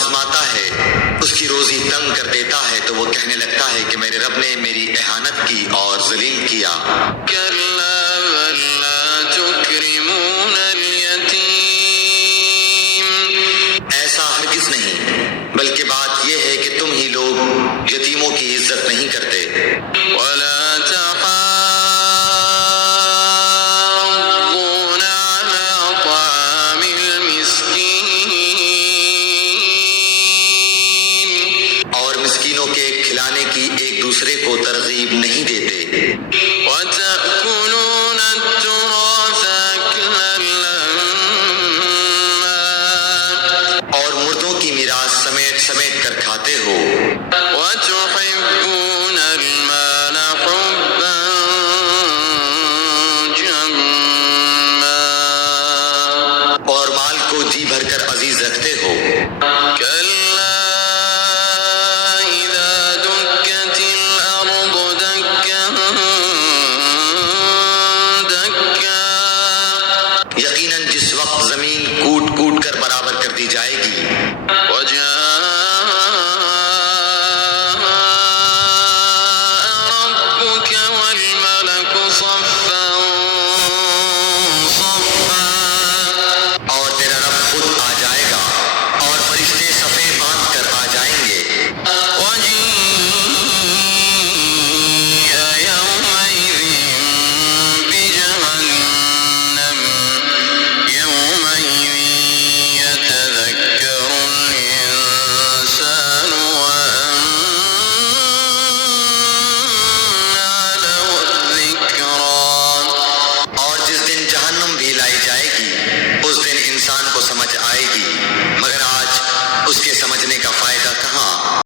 آزماتا ہے، اس کی روزی تنگ کر دیتا ہے تو وہ کہنے لگتا ہے کہ میرے رب نے میری اہانت کی اور ذلیل کیا۔ كلا بل لا تكرمون اليتيم، ایسا ہرگز نہیں، بلکہ بات یہ ہے کہ تم ہی لوگ یتیموں کی عزت نہیں کرتے۔ ولا تحاضون على طعام المسكين، اور مسکینوں کے کھلانے کی ایک دوسرے کو ترغیب نہیں دیتے۔